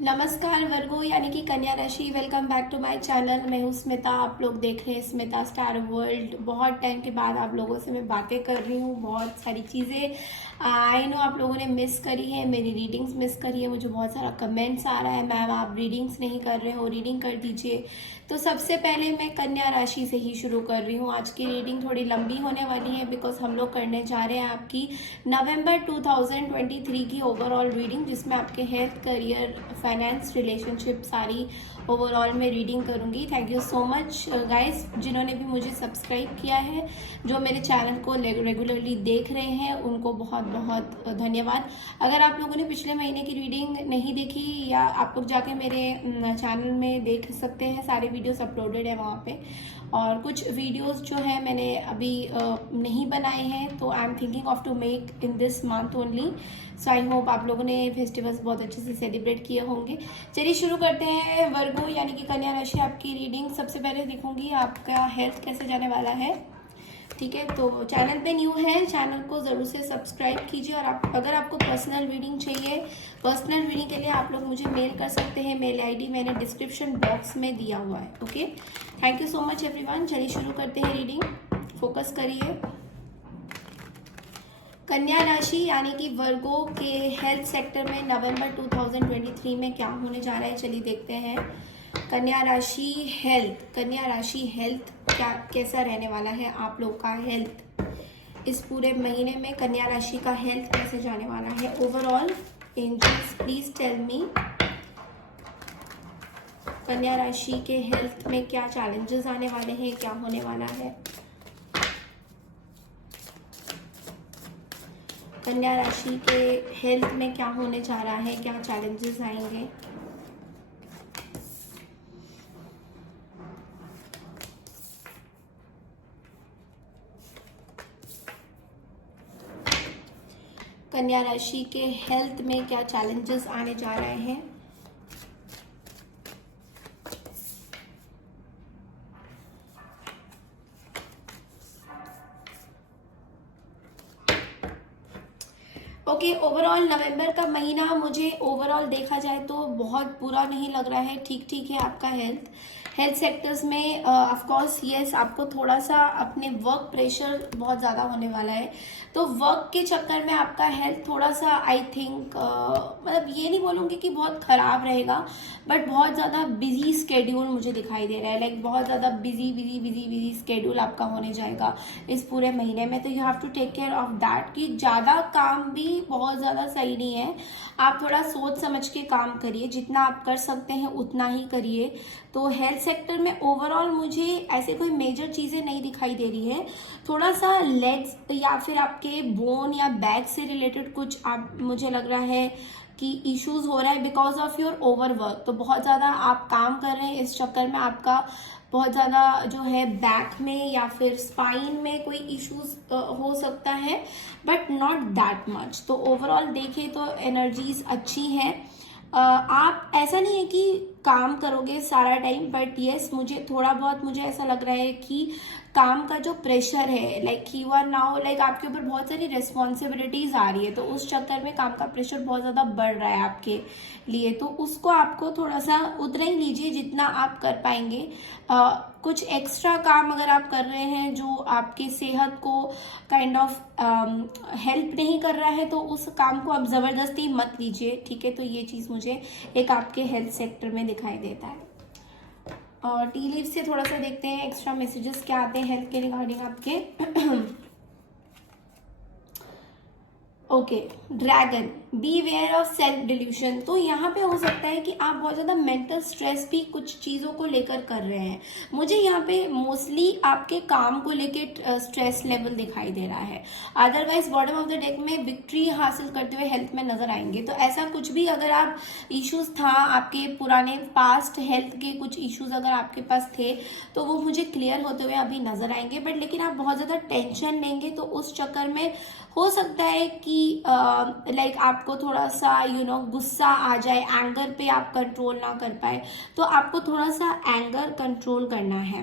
नमस्कार वर्गो यानी कि कन्या राशि। Welcome back to my channel. मैं हूँ स्मिता। आप लोग देख रहे हैं स्मिता स्टार वर्ल्ड। बहुत टाइम के बाद आप लोगों से मैं बातें कर रही हूँ। बहुत सारी चीज़ें आई नो आप लोगों ने मिस करी है, मेरी रीडिंग्स मिस करी है। मुझे बहुत सारा कमेंट्स आ रहा है, मैम आप रीडिंग्स नहीं कर रहे हो, रीडिंग कर दीजिए। तो सबसे पहले मैं कन्या राशि से ही शुरू कर रही हूँ। आज की रीडिंग थोड़ी लंबी होने वाली है बिकॉज हम लोग करने जा रहे हैं आपकी नवंबर 2023 की ओवरऑल रीडिंग, जिसमें आपके हेल्थ, करियर, फाइनेंस, रिलेशनशिप सारी ओवरऑल में रीडिंग करूंगी। Thank you so much guys जिन्होंने भी मुझे सब्सक्राइब किया है, जो मेरे चैनल को रेगुलरली देख रहे हैं, उनको बहुत बहुत धन्यवाद। अगर आप लोगों ने पिछले महीने की रीडिंग नहीं देखी, या आप लोग जाके मेरे चैनल में देख सकते हैं, सारे वीडियोस अपलोडेड है वहाँ पे। और कुछ वीडियोस जो है मैंने अभी नहीं बनाए हैं, तो I am thinking of to make in this month only. So I hope आप लोगों ने फेस्टिवल्स बहुत अच्छे से सेलिब्रेट किए होंगे। चलिए शुरू करते हैं। वर्गो यानी कि कन्या राशि, आपकी रीडिंग सबसे पहले देखूंगी आपका हेल्थ कैसे जाने वाला है। ठीक है, तो चैनल पे न्यू है, चैनल को ज़रूर से सब्सक्राइब कीजिए। और अगर आपको पर्सनल रीडिंग चाहिए, पर्सनल रीडिंग के लिए आप लोग मुझे मेल कर सकते हैं। मेल आईडी मैंने डिस्क्रिप्शन बॉक्स में दिया हुआ है। Okay, thank you so much everyone. चलिए शुरू करते हैं रीडिंग। फोकस करिए। कन्या राशि यानी कि वर्गो के हेल्थ सेक्टर में नवंबर 2023 में क्या होने जा रहा है, चलिए देखते हैं। कन्या राशि हेल्थ, कन्या राशि हेल्थ क्या कैसा रहने वाला है आप लोग का हेल्थ इस पूरे महीने में। कन्या राशि का हेल्थ कैसे जाने वाला है overall. Angels please tell me, कन्या राशि के हेल्थ में क्या चैलेंजेस आने वाले हैं, क्या होने वाला है। कन्या राशि के हेल्थ में क्या होने जा रहा है, क्या चैलेंजेस आएंगे। कन्या राशि के हेल्थ में क्या चैलेंजेस आने जा रहे हैं। ओके, ओवरऑल नवंबर का महीना मुझे ओवरऑल देखा जाए तो बहुत बुरा नहीं लग रहा है। ठीक ठीक है आपका हेल्थ सेक्टर्स में। ऑफ कोर्स यस, आपको थोड़ा सा अपने वर्क प्रेशर बहुत ज़्यादा होने वाला है, तो वर्क के चक्कर में आपका हेल्थ थोड़ा सा आई थिंक मतलब ये नहीं बोलूँगी कि बहुत ख़राब रहेगा, बट बहुत ज़्यादा बिजी स्केड्यूल मुझे दिखाई दे रहा है। लाइक बहुत ज़्यादा बिजी स्केड्यूल आपका होने जाएगा इस पूरे महीने में। तो you have to take care of that कि ज़्यादा काम भी बहुत ज़्यादा सही नहीं है। आप थोड़ा सोच समझ के काम करिए, जितना आप कर सकते हैं उतना ही करिए। तो हेल्थ सेक्टर में ओवरऑल मुझे ऐसे कोई मेजर चीज़ें नहीं दिखाई दे रही है। थोड़ा सा लेग्स या फिर आपके बोन या बैक से रिलेटेड कुछ आप मुझे लग रहा है कि इश्यूज हो रहा है बिकॉज ऑफ योर ओवरवर्क। तो बहुत ज़्यादा आप काम कर रहे हैं, इस चक्कर में आपका बहुत ज़्यादा जो है बैक में या फिर स्पाइन में कोई इश्यूज हो सकता है, बट नॉट दैट मच। तो ओवरऑल देखें तो एनर्जीज अच्छी हैं। आप ऐसा नहीं है कि काम करोगे सारा टाइम, बट यस मुझे थोड़ा बहुत मुझे ऐसा लग रहा है कि काम का जो प्रेशर है, like you are now like आपके ऊपर बहुत सारी रिस्पॉन्सिबिलिटीज आ रही है, तो उस चक्कर में काम का प्रेशर बहुत ज़्यादा बढ़ रहा है आपके लिए। तो उसको आपको थोड़ा सा उतना ही लीजिए जितना आप कर पाएंगे। कुछ एक्स्ट्रा काम अगर आप कर रहे हैं जो आपकी सेहत को काइंड ऑफ हेल्प नहीं कर रहा है, तो उस काम को आप ज़बरदस्ती मत लीजिए। ठीक है, तो ये चीज़ मुझे एक आपके हेल्थ सेक्टर में दिखाई देता है। और टी लीव से थोड़ा सा देखते हैं एक्स्ट्रा मैसेजेस क्या आते हैं हेल्थ के रिगार्डिंग आपके। Okay, dragon, beware of self delusion. तो यहाँ पे हो सकता है कि आप बहुत ज़्यादा मेंटल स्ट्रेस भी कुछ चीज़ों को लेकर कर रहे हैं। मुझे यहाँ पे मोस्टली आपके काम को लेकर स्ट्रेस लेवल दिखाई दे रहा है। Otherwise bottom of the deck में विक्ट्री हासिल करते हुए हेल्थ में नजर आएंगे। तो ऐसा कुछ भी अगर आप इश्यूज था आपके पुराने पास्ट हेल्थ के कुछ इश्यूज अगर आपके पास थे, तो वो मुझे क्लियर होते हुए अभी नजर आएंगे। बट लेकिन आप बहुत ज़्यादा टेंशन लेंगे तो उस चक्कर में हो सकता है कि लाइक आपको थोड़ा सा गुस्सा आ जाए, एंगर पे आप कंट्रोल ना कर पाए, तो आपको थोड़ा सा एंगर कंट्रोल करना है।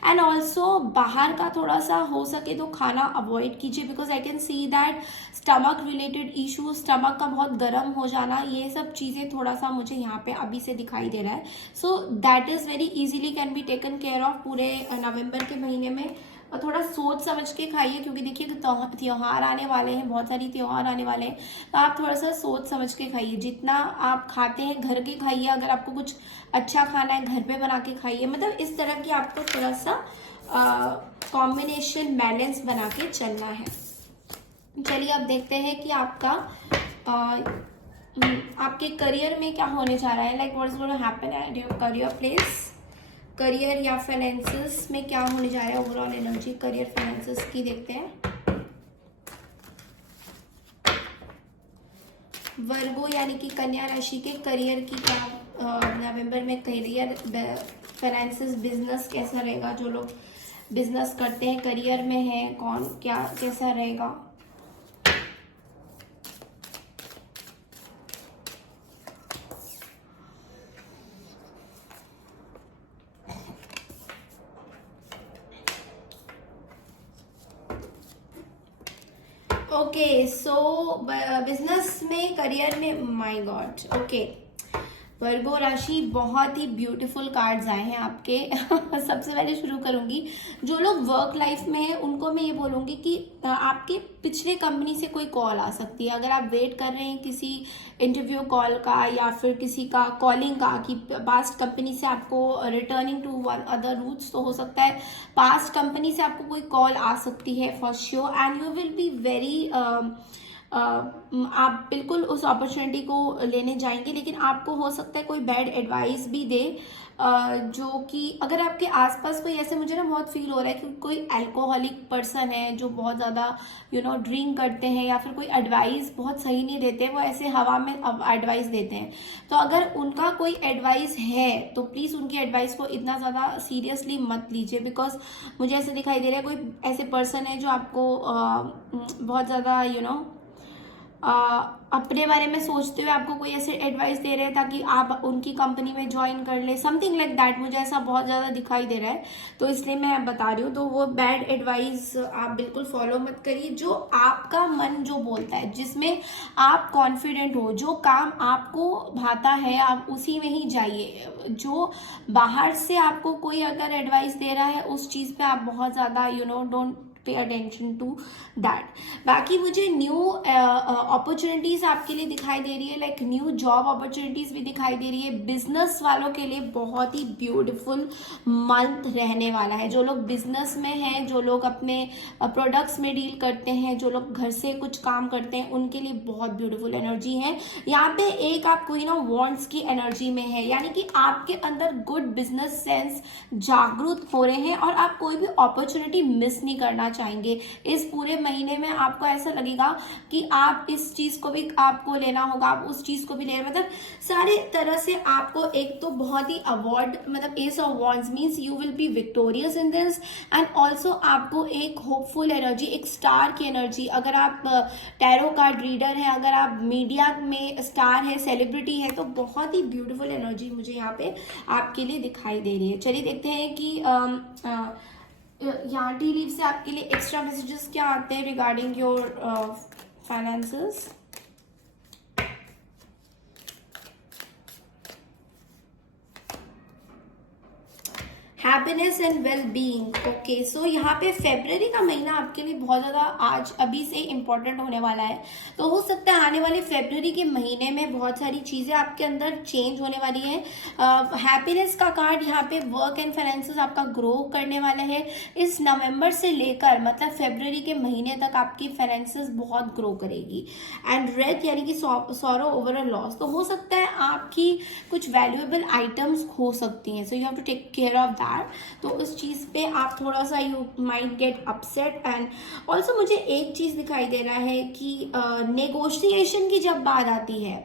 एंड ऑल्सो बाहर का थोड़ा सा हो सके तो खाना अवॉइड कीजिए, because I can see that stomach related issue, stomach का बहुत गर्म हो जाना, ये सब चीज़ें थोड़ा सा मुझे यहाँ पे अभी से दिखाई दे रहा है। So that is very easily can be taken care of पूरे नवंबर के महीने में। और थोड़ा सोच समझ के खाइए, क्योंकि देखिए त्योहार आने वाले हैं, बहुत सारी त्योहार आने वाले हैं, तो आप थोड़ा सा सोच समझ के खाइए। जितना आप खाते हैं घर के खाइए, अगर आपको कुछ अच्छा खाना है घर पे बना के खाइए, मतलब इस तरह की आपको थोड़ा सा कॉम्बिनेशन बैलेंस बना के चलना है। चलिए अब देखते हैं कि आपका आपके करियर में क्या होने जा रहा है, like what is going to happen at your career place. Career या फाइनेंसेस में क्या होने जा रहा है, ओवरऑल एनर्जी करियर फाइनेंसेस की देखते हैं। वर्गो यानी कि कन्या राशि के करियर की क्या नवंबर में करियर फाइनेंसेस बिजनेस कैसा रहेगा, जो लोग बिजनेस करते हैं करियर में है कौन क्या कैसा रहेगा। ओके सो बिजनेस में करियर में माय गॉड ओके वर्गो राशि, बहुत ही ब्यूटीफुल कार्ड्स आए हैं आपके। सबसे पहले शुरू करूंगी, जो लोग वर्क लाइफ में हैं उनको मैं ये बोलूंगी कि आपके पिछले कंपनी से कोई कॉल आ सकती है। अगर आप वेट कर रहे हैं किसी इंटरव्यू कॉल का या फिर किसी का कॉलिंग का कि पास्ट कंपनी से आपको रिटर्निंग टू अदर रूट्स, तो हो सकता है पास्ट कंपनी से आपको कोई कॉल आ सकती है for sure, and you will be very आप बिल्कुल उस अपॉर्चुनिटी को लेने जाएंगे। लेकिन आपको हो सकता है कोई बैड एडवाइस भी दे, जो कि अगर आपके आसपास कोई ऐसे, मुझे ना बहुत फील हो रहा है कि कोई अल्कोहलिक पर्सन है जो बहुत ज़्यादा ड्रिंक करते हैं, या फिर कोई एडवाइस बहुत सही नहीं देते, वो ऐसे हवा में एडवाइस देते हैं। तो अगर उनका कोई एडवाइस है तो प्लीज़ उनकी एडवाइस को इतना ज़्यादा सीरियसली मत लीजिए, बिकॉज मुझे ऐसे दिखाई दे रहा है कोई ऐसे पर्सन है जो आपको बहुत ज़्यादा अपने बारे में सोचते हुए आपको कोई ऐसे एडवाइस दे रहे हैं ताकि आप उनकी कंपनी में ज्वाइन कर ले, समथिंग लाइक दैट। मुझे ऐसा बहुत ज़्यादा दिखाई दे रहा है, तो इसलिए मैं बता रही हूँ। तो वो बैड एडवाइस आप बिल्कुल फॉलो मत करिए। जो आपका मन जो बोलता है, जिसमें आप कॉन्फिडेंट हो, जो काम आपको भाता है, आप उसी में ही जाइए। जो बाहर से आपको कोई अगर एडवाइस दे रहा है उस चीज़ पे आप बहुत ज़्यादा don't pay attention to that. बाकी मुझे न्यू अपॉर्चुनिटीज आपके लिए दिखाई दे रही है, लाइक न्यू जॉब अपॉर्चुनिटीज भी दिखाई दे रही है। बिजनेस वालों के लिए बहुत ही ब्यूटीफुल मंथ रहने वाला है। जो लोग बिजनेस में हैं, जो लोग अपने प्रोडक्ट्स में डील करते हैं, जो लोग घर से कुछ काम करते हैं, उनके लिए बहुत ब्यूटीफुल एनर्जी है। यहाँ पे एक आप कोई वॉन्ट्स की एनर्जी में है, यानी कि आपके अंदर गुड बिजनेस सेंस जागरूक हो रहे हैं और आप कोई भी अपॉर्चुनिटी मिस नहीं करना चाहेंगे। इस पूरे महीने में आपको ऐसा लगेगा कि आप इस चीज को भी आपको लेना होगा, आप उस चीज को भी लेना, मतलब सारे तरह से आपको एक तो बहुत ही अवार्ड, मतलब S of wands means you will be victorious in this, and also आपको एक होपफुल एनर्जी, एक स्टार की एनर्जी। अगर आप टैरो कार्ड रीडर है, अगर आप मीडिया में स्टार है, सेलिब्रिटी है, तो बहुत ही ब्यूटीफुल एनर्जी मुझे यहाँ पे आपके लिए दिखाई दे रही है। चलिए देखते हैं कि यहाँ टी लीव से आपके लिए एक्स्ट्रा मैसेजेस क्या आते हैं regarding your finances. Happiness and well being. Okay so यहाँ पे फेब्रवरी का महीना आपके लिए बहुत ज़्यादा आज अभी से इम्पोर्टेंट होने वाला है। तो हो सकता है आने वाले फेब्रवरी के महीने में बहुत सारी चीज़ें आपके अंदर चेंज होने वाली है। हैप्पीनेस का कार्ड यहाँ पे वर्क एंड फाइनेंसेस आपका ग्रो करने वाला है। इस नवंबर से लेकर मतलब फेब्रवरी के महीने तक आपकी फाइनेंसेस बहुत ग्रो करेगी। एंड रेड यानी कि सॉरो ओवर अ लॉस, तो हो सकता है आपकी कुछ वैल्यूएबल आइटम्स हो सकती हैं, so you have to take care of that. तो उस चीज पे आप थोड़ा सा you might get upset. And also मुझे एक चीज दिखाई दे रहा है कि नेगोशिएशन की जब बात आती है,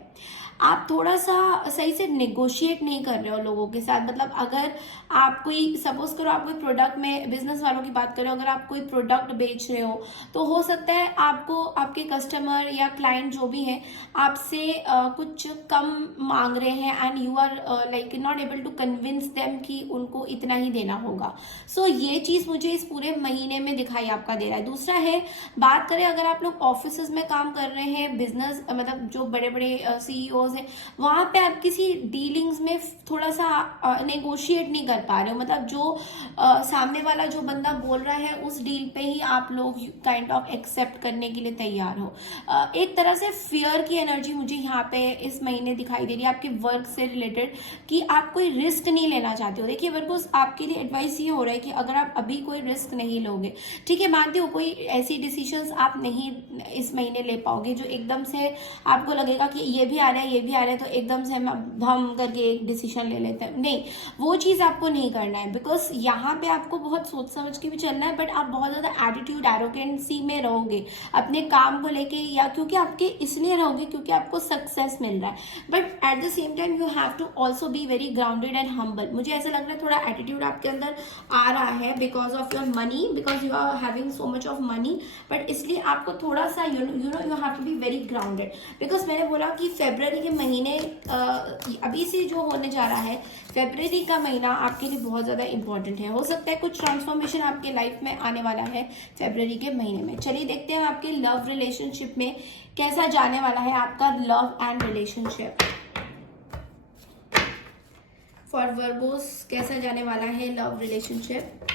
आप थोड़ा सा सही से नेगोशिएट नहीं कर रहे हो लोगों के साथ। मतलब अगर आप कोई सपोज करो आप कोई प्रोडक्ट में, बिजनेस वालों की बात करो, अगर आप कोई प्रोडक्ट बेच रहे हो तो हो सकता है आपको आपके कस्टमर या क्लाइंट जो भी है आपसे कुछ कम मांग रहे हैं and you are like not able to convince them कि उनको इतना ही देना होगा। सो ये चीज मुझे इस पूरे महीने में दिखाई आपका दे रहा है। दूसरा है, बात करें अगर आप लोग ऑफिस में काम कर रहे हैं, बिजनेस मतलब जो बड़े बड़े सीईओज हैं, वहां पे आप किसी डीलिंग्स में थोड़ा सा नेगोशिएट नहीं कर पा रहे हो। मतलब जो सामने वाला जो बंदा बोल रहा है उस डील पे ही आप लोग काइंड ऑफ एक्सेप्ट करने के लिए तैयार हो। एक तरह से फियर की एनर्जी मुझे यहाँ पे इस महीने दिखाई दे रही है आपके वर्क से रिलेटेड, कि आप कोई रिस्क नहीं लेना चाहते हो। देखिए वर्गोस, आपके लिए एडवाइस ये हो रहा है कि अगर आप अभी कोई रिस्क नहीं लोगे, ठीक है मानती हो कोई ऐसी डिसीजंस आप नहीं इस महीने ले पाओगे जो एकदम से आपको लगेगा कि ये भी आ रहा है ये भी आ रहा है तो एकदम से हम करके एक डिसीजन ले लेते हैं, नहीं वो चीज आपको नहीं करना है। बिकॉज यहाँ पे आपको बहुत सोच समझ के भी चलना है, बट आप बहुत ज्यादा एटीट्यूड एरोगेंसी में रहोगे अपने काम को लेके, या क्योंकि आपके इसलिए रहोगे क्योंकि आपको सक्सेस मिल रहा है, but at the same time you have to also be very grounded and humble. मुझे ऐसा लग रहा है थोड़ा एटीट्यूड आपके अंदर आ रहा है because of your money, because you are having so much of money, but इसलिए आपको थोड़ा सा you know you have to be very grounded. Because मैंने बोला कि फेब्रुअरी के महीने अभी से जो होने जा रहा है, फेब्रुअरी का महीना आपके लिए बहुत ज्यादा इंपॉर्टेंट है। हो सकता है कुछ ट्रांसफॉर्मेशन आपके लाइफ में आने वाला है फेब्रुअरी के महीने में। चलिए देखते हैं आपके लव रिलेशनशिप में कैसा जाने वाला है आपका love and relationship. For Virgo's कैसा जाने वाला है लव रिलेशनशिप,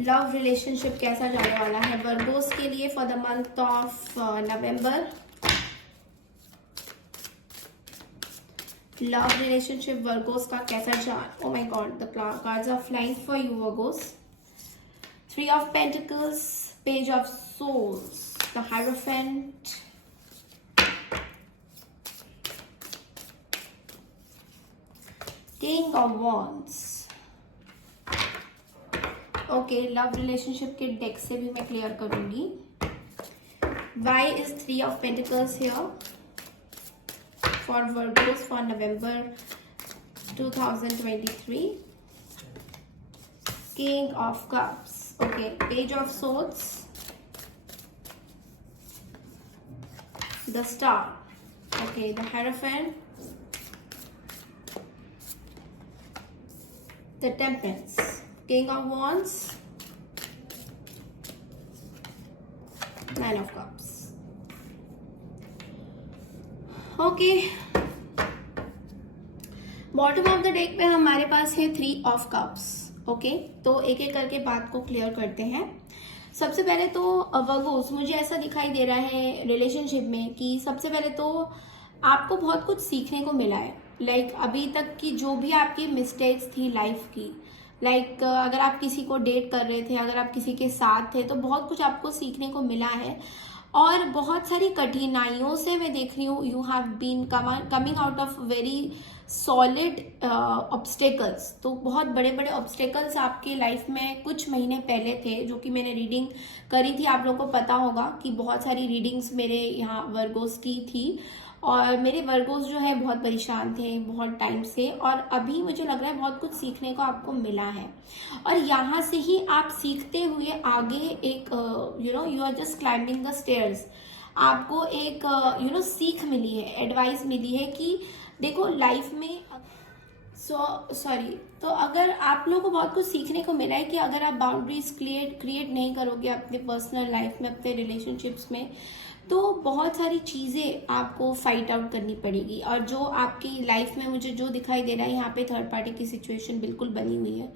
लव रिलेशनशिप कैसा जाने वाला है वर्गोस के लिए for the month of November. Love relationship Virgos का कैसा जा, oh my God the cards are flying for you Virgos. 3 of Pentacles, Page of Swords, the Hierophant, King of Wands। Okay, love relationship के deck से भी मैं clear करूंगी। Why is 3 of Pentacles here for Virgos for November 2023? King of Cups, okay, Page of Swords, the Star, okay, the Hierophant, the Temperance, King of Wands, Nine of Cups, okay। Bottom of the deck पे हमारे पास है 3 of Cups, okay तो एक एक करके बात को clear करते हैं। सबसे पहले तो वर्गोस, मुझे ऐसा दिखाई दे रहा है रिलेशनशिप में कि सबसे पहले तो आपको बहुत कुछ सीखने को मिला है। लाइक अभी तक की जो भी आपकी मिस्टेक्स थी लाइफ की, लाइक अगर आप किसी को डेट कर रहे थे, अगर आप किसी के साथ थे, तो बहुत कुछ आपको सीखने को मिला है। और बहुत सारी कठिनाइयों से मैं देख रही हूँ you have been coming out of very solid obstacles. तो बहुत बड़े बड़े ऑब्स्टेकल्स आपके लाइफ में कुछ महीने पहले थे, जो कि मैंने रीडिंग करी थी। आप लोगों को पता होगा कि बहुत सारी रीडिंग्स मेरे यहाँ वर्गोस की थी, और मेरे वर्गोस जो है बहुत परेशान थे बहुत टाइम से, और अभी मुझे लग रहा है बहुत कुछ सीखने को आपको मिला है। और यहाँ से ही आप सीखते हुए आगे एक you are just climbing the stairs. आपको एक सीख मिली है, एडवाइस मिली है कि देखो लाइफ में तो अगर आप लोगों को बहुत कुछ सीखने को मिला है कि अगर आप बाउंड्रीज क्रिएट नहीं करोगे अपने पर्सनल लाइफ में, अपने रिलेशनशिप्स में, तो बहुत सारी चीज़ें आपको फाइट आउट करनी पड़ेगी। और जो आपकी लाइफ में मुझे जो दिखाई दे रहा है यहाँ पे थर्ड पार्टी की सिचुएशन बिल्कुल बनी हुई है,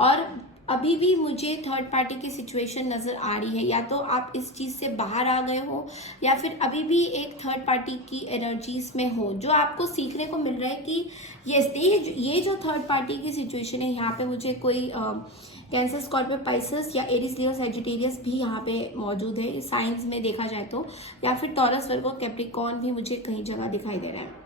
और अभी भी मुझे थर्ड पार्टी की सिचुएशन नज़र आ रही है। या तो आप इस चीज़ से बाहर आ गए हो, या फिर अभी भी एक थर्ड पार्टी की एनर्जीज में हो, जो आपको सीखने को मिल रहा है कि ये जो थर्ड पार्टी की सिचुएशन है, यहाँ पे मुझे कोई कैंसर, स्कॉर्पियो, पाइसेस या एरीज, लियो, सैजिटेरियस भी यहाँ पे मौजूद है साइंस में देखा जाए तो, या फिर टॉरस, वर्गो, कैप्रिकॉर्न भी मुझे कहीं जगह दिखाई दे रहा है।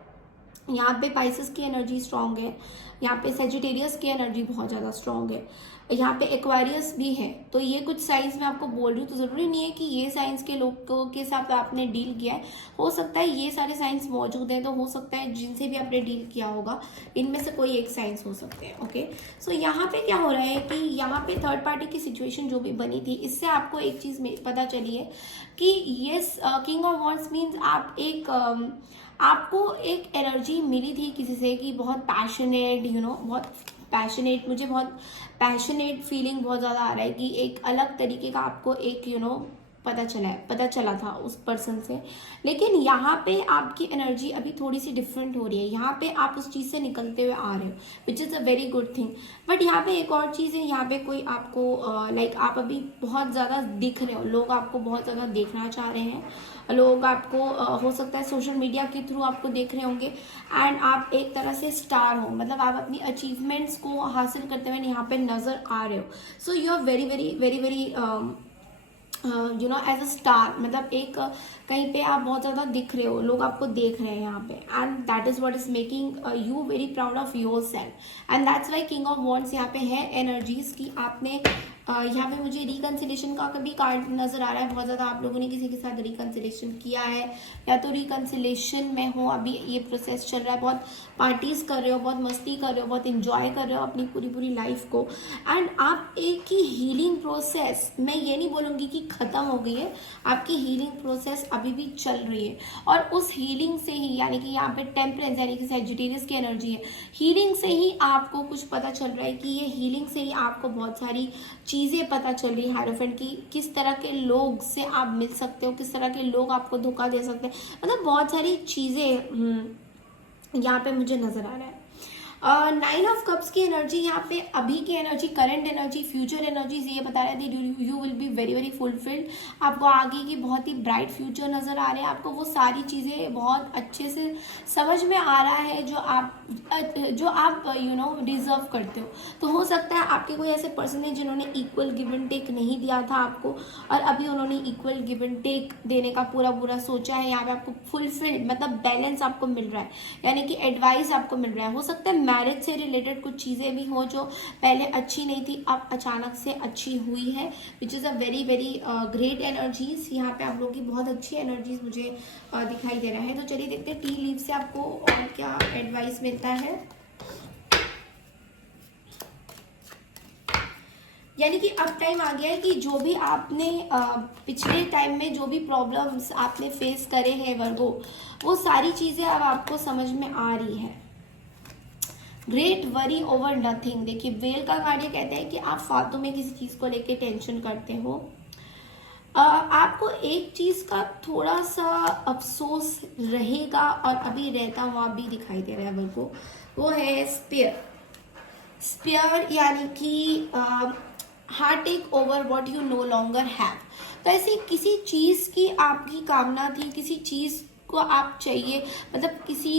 यहाँ पे पाइसेस की एनर्जी स्ट्रांग है, यहाँ पे सेजिटेरियस की एनर्जी बहुत ज़्यादा स्ट्रांग है, यहाँ पे एक्वारियस भी है। तो ये कुछ साइंस मैं आपको बोल रही हूँ, तो ज़रूरी नहीं है कि ये साइंस के लोगों के साथ आपने डील किया है। हो सकता है ये सारे साइंस मौजूद हैं, तो हो सकता है जिनसे भी आपने डील किया होगा इनमें से कोई एक साइंस हो सकते हैं। ओके, सो यहाँ पे क्या हो रहा है कि यहाँ पे थर्ड पार्टी की सिचुएशन जो भी बनी थी, इससे आपको एक चीज़ पता चली है कि yes, king of wands means आप एक आपको एक एनर्जी मिली थी किसी से कि बहुत पैशनेट, बहुत पैशनेट, मुझे बहुत पैशनेट फीलिंग बहुत ज़्यादा आ रहा है कि एक अलग तरीके का आपको एक पता चला था उस पर्सन से। लेकिन यहाँ पे आपकी एनर्जी अभी थोड़ी सी डिफरेंट हो रही है, यहाँ पे आप उस चीज़ से निकलते हुए आ रहे हो, which is a very good thing. But यहाँ पे एक और चीज़ है, यहाँ पे कोई आपको लाइक आप अभी बहुत ज़्यादा दिख रहे हो, लोग आपको बहुत ज़्यादा देखना चाह रहे हैं, लोग आपको हो सकता है सोशल मीडिया के थ्रू आपको देख रहे होंगे, एंड आप एक तरह से स्टार हो, मतलब आप अपनी अचीवमेंट्स को हासिल करते हुए यहाँ पे नज़र आ रहे हो। So you are very very very very as a star, मतलब एक कहीं पे आप बहुत ज़्यादा दिख रहे हो, लोग आपको देख रहे हैं यहाँ पे, and that is what is making you very proud of your self, and that's why king of wands यहाँ पे है एनर्जीज की। आपने यहाँ पे मुझे रिकन्सिलेशन का कभी कार्ड नजर आ रहा है, बहुत ज़्यादा आप लोगों ने किसी के साथ रिकन्सिलेशन किया है, या तो रिकन्सिलेशन में हो, अभी ये प्रोसेस चल रहा है, बहुत पार्टीज कर रहे हो, बहुत मस्ती कर रहे हो, बहुत इंजॉय कर रहे हो अपनी पूरी पूरी लाइफ को, एंड आप एक ही हीलिंग प्रोसेस, मैं ये नहीं बोलूँगी कि ख़त्म हो गई है, आपकी हीलिंग प्रोसेस अभी भी चल रही है, और उस हीलिंग से ही, यानी कि यहाँ पे टेम्परेंस यानी कि सेजिटेरियस की एनर्जी है, हीलिंग से ही आपको कुछ पता चल रहा है कि ये हीलिंग से ही आपको बहुत सारी चीज़ें पता चल रही है हायरोफेंट की, किस तरह के लोग से आप मिल सकते हो, किस तरह के लोग आपको धोखा दे सकते हैं, मतलब बहुत सारी चीज़ें यहाँ पे मुझे नज़र आ रहा है। 9 ऑफ कप्स की एनर्जी यहाँ पे, अभी की energy, current energy, future energies ये बता रहे थे you will be very very fulfilled, आपको आगे की बहुत ही ब्राइट फ्यूचर नज़र आ रहे हैं, आपको वो सारी चीज़ें बहुत अच्छे से समझ में आ रहा है जो आप डिजर्व करते हो। तो हो सकता है आपके कोई ऐसे पर्सन है जिन्होंने इक्वल गिव एंड टेक नहीं दिया था आपको, और अभी उन्होंने इक्वल गिव एंड टेक देने का पूरा सोचा है, यहाँ पे आपको फुलफिल्ड मतलब बैलेंस आपको मिल रहा है, यानी कि एडवाइस आपको मिल रहा है। हो सकता है मैरिज से रिलेटेड कुछ चीज़ें भी हो जो पहले अच्छी नहीं थी, अब अचानक से अच्छी हुई है, which is a very very great energies. यहाँ पे आप लोगों की बहुत अच्छी एनर्जीज मुझे दिखाई दे रहा है। तो चलिए देखते हैं टी लीव से आपको और क्या एडवाइस मिलता है। यानी कि अब टाइम आ गया है कि जो भी आपने पिछले टाइम में जो भी प्रॉब्लम्स आपने फेस करे हैं वर्गो, वो सारी चीज़ें अब आपको समझ में आ रही है। ग्रेट वरी ओवर नथिंग, देखिए वेल का कार्ड ये कहते हैं कि आप फालतू में किसी चीज़ को लेके टेंशन करते हो, आपको एक चीज़ का थोड़ा सा अफसोस रहेगा और अभी रहता हुआ भी दिखाई दे रहा है वर्गो, वो है स्पेयर। स्पेयर यानी कि heart take over what you no longer have. तो ऐसी किसी चीज़ की आपकी कामना थी, किसी चीज़ को आप चाहिए, मतलब किसी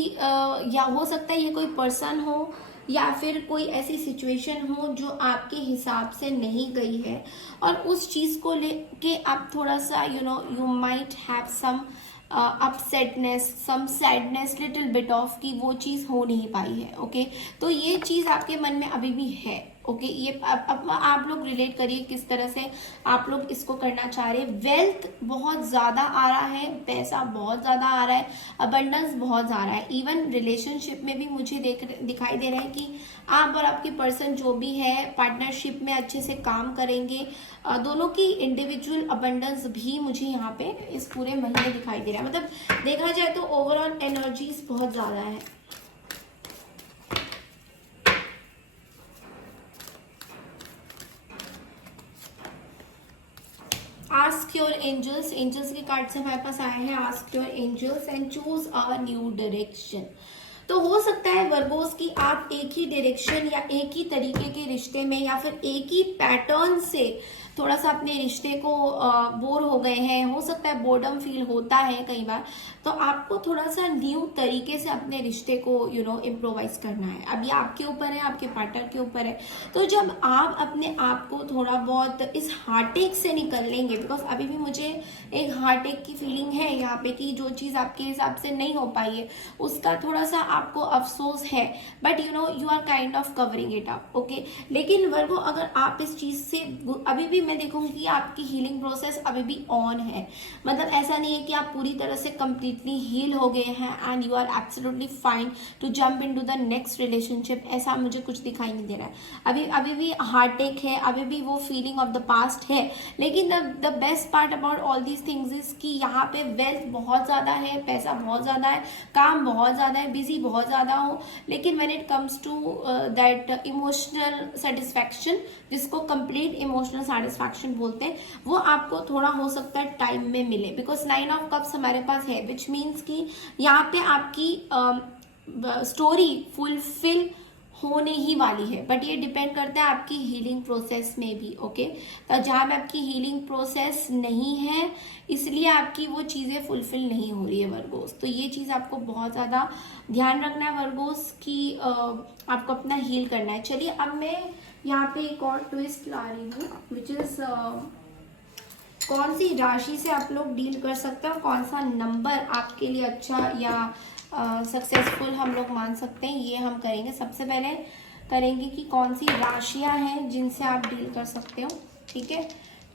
या हो सकता है ये कोई पर्सन हो या फिर कोई ऐसी सिचुएशन हो जो आपके हिसाब से नहीं गई है, और उस चीज़ को लेके आप थोड़ा सा you might have some upsetness, some sadness, little bit of कि वो चीज़ हो नहीं पाई है। ओके, तो ये चीज़ आपके मन में अभी भी है। ओके, ये अब आप लोग रिलेट करिए किस तरह से आप लोग इसको करना चाह रहे हैं। वेल्थ बहुत ज़्यादा आ रहा है, पैसा बहुत ज़्यादा आ रहा है, अबंडेंस बहुत आ रहा है। इवन रिलेशनशिप में भी मुझे दिखाई दे रहा है कि आप और आपकी पर्सन जो भी है पार्टनरशिप में अच्छे से काम करेंगे। दोनों की इंडिविजुअल अबंडेंस भी मुझे यहाँ पे इस पूरे महीने दिखाई दे रहा है। मतलब देखा जाए तो ओवरऑल एनर्जीज बहुत ज़्यादा है। आस्क योर एंजल्स, एंजल्स के कार्ड से हमारे पास आए हैं ask your angels and choose a new direction. तो हो सकता है वर्गोस की आप एक ही डायरेक्शन या एक ही तरीके के रिश्ते में या फिर एक ही पैटर्न से थोड़ा सा अपने रिश्ते को बोर हो गए हैं, हो सकता है बोर्डम फील होता है कई बार, तो आपको थोड़ा सा न्यू तरीके से अपने रिश्ते को इम्प्रोवाइज करना है। अब ये आपके ऊपर है, आपके पार्टनर के ऊपर है। तो जब आप अपने आप को थोड़ा बहुत इस हार्टेक से निकल लेंगे, बिकॉज अभी भी मुझे एक हार्टेक की फीलिंग है यहाँ पे कि जो चीज़ आपके हिसाब से नहीं हो पाई है उसका थोड़ा सा आपको अफसोस है, but you are kind of covering it up, okay. लेकिन वर्गो, अगर आप इस चीज़ से अभी भी मैं देखूंगी कि आपकी हीलिंग प्रोसेस अभी भी ऑन है, मतलब ऐसा नहीं है कि आप पूरी तरह से कंप्लीटली हील हो गए हैं and you are absolutely fine to jump into the next relationship, ऐसा मुझे कुछ दिखाई नहीं दे रहा है। अभी भी हार्टेक है, अभी भी वो फीलिंग ऑफ द पास्ट है। लेकिन the best part about all these things is कि यहाँ पे वेल्थ बहुत ज्यादा है, पैसा बहुत ज्यादा है, काम बहुत ज्यादा है, बिजी बहुत ज्यादा हो, लेकिन when it comes to that emotional satisfaction, जिसको कंप्लीट इमोशनल सेटिस्फैक्शन बोलते हैं, वो आपको थोड़ा हो सकता है टाइम में मिले, बिकॉज 9 ऑफ कप्स हमारे पास है, विच मीन्स कि यहाँ पे आपकी स्टोरी फुलफिल होने ही वाली है, बट ये डिपेंड करता है आपकी हीलिंग प्रोसेस में भी, ओके। तो जहाँ पे आपकी हीलिंग प्रोसेस नहीं है इसलिए आपकी वो चीज़ें फुलफिल नहीं हो रही है वर्गोस। तो ये चीज़ आपको बहुत ज़्यादा ध्यान रखना है वर्गोस कि आपको अपना हील करना है। चलिए अब मैं यहाँ पे एक और ट्विस्ट ला रही हूँ, विच इज कौन सी राशि से आप लोग डील कर सकते हैं, कौन सा नंबर आपके लिए अच्छा या सक्सेसफुल हम लोग मान सकते हैं, ये हम करेंगे। सबसे पहले करेंगे कि कौन सी राशियां हैं जिनसे आप डील कर सकते हो, ठीक है।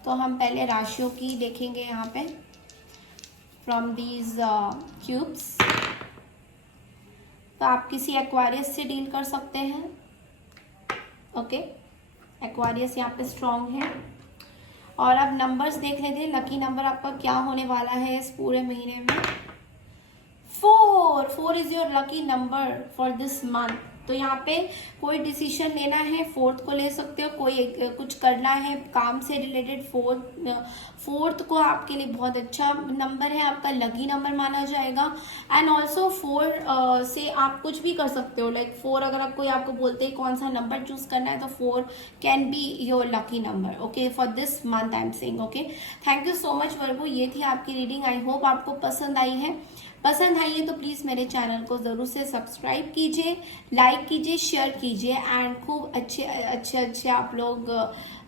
तो हम पहले राशियों की देखेंगे यहाँ पे फ्रॉम दीज क्यूब्स। तो आप किसी एक्वारियस से डील कर सकते हैं, ओके। एक्वारियस यहाँ पे स्ट्रॉन्ग है। और अब नंबर्स देख लेते हैं, लकी नंबर आपका क्या होने वाला है इस पूरे महीने में। 4 is your lucky number for this month. तो यहाँ पे कोई डिसीजन लेना है 4th को ले सकते हो, कोई कुछ करना है काम से रिलेटेड, 4th को आपके लिए बहुत अच्छा नंबर है, आपका लकी नंबर माना जाएगा। एंड ऑल्सो 4 से आप कुछ भी कर सकते हो, लाइक 4 अगर आप कोई आपको बोलते हैं कौन सा नंबर चूज करना है तो 4 can be your lucky number, okay, for this month I am saying, okay. Thank you so much Virgo, ये थी आपकी रीडिंग। आई होप आपको पसंद आई है। पसंद आई है तो प्लीज़ मेरे चैनल को ज़रूर से सब्सक्राइब कीजिए, लाइक कीजिए, शेयर कीजिए एंड खूब अच्छे आप लोग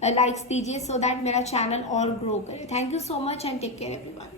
लाइक्स दीजिए, सो दैट मेरा चैनल और ग्रो करे। Thank you so much and take care everyone.